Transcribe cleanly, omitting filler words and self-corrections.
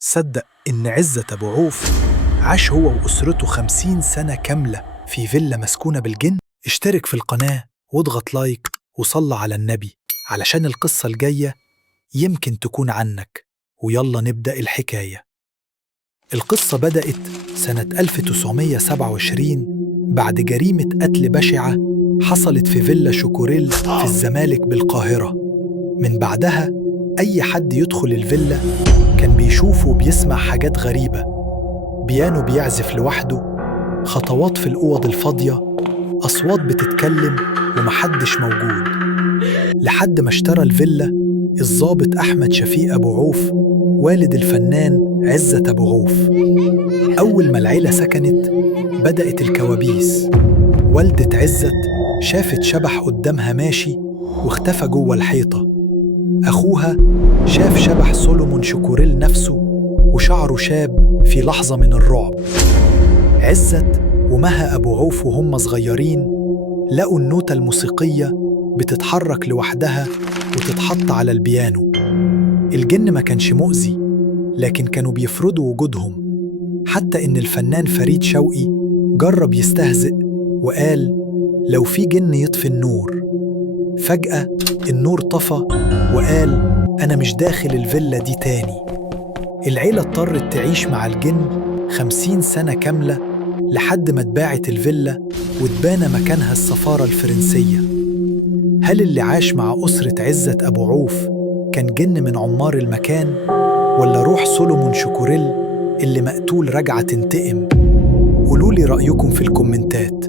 صدق إن عزت أبو عوف عاش هو وأسرته 50 سنة كاملة في فيلا مسكونة بالجن؟ اشترك في القناة واضغط لايك وصلى على النبي علشان القصة الجاية يمكن تكون عنك. ويلا نبدأ الحكاية. القصة بدأت سنة 1927 بعد جريمة قتل بشعة حصلت في فيلا شوكوريل في الزمالك بالقاهرة. من بعدها أي حد يدخل الفيلا كان بيشوف وبيسمع حاجات غريبة، بيانو بيعزف لوحده، خطوات في الأوض الفاضية، أصوات بتتكلم ومحدش موجود. لحد ما اشترى الفيلا الضابط أحمد شفيق أبو عوف والد الفنان عزت أبو عوف. أول ما العيلة سكنت بدأت الكوابيس. والدة عزت شافت شبح قدامها ماشي واختفى جوه الحيطة. أخوها شاف شبح سولومون شوكوريل نفسه وشعره شاب في لحظة من الرعب. عزت ومها أبو عوف وهم صغيرين لقوا النوتة الموسيقية بتتحرك لوحدها وتتحط على البيانو. الجن ما كانش مؤذي، لكن كانوا بيفرضوا وجودهم، حتى إن الفنان فريد شوقي جرب يستهزئ وقال لو في جن يطفي النور. فجأة النور طفى وقال أنا مش داخل الفيلا دي تاني. العيلة اضطرت تعيش مع الجن 50 سنة كاملة لحد ما اتباعت الفيلا واتبان مكانها السفارة الفرنسية. هل اللي عاش مع أسرة عزت أبو عوف كان جن من عمار المكان، ولا روح سولومون شوكوريل اللي مقتول راجعة تنتقم؟ قولولي رأيكم في الكومنتات.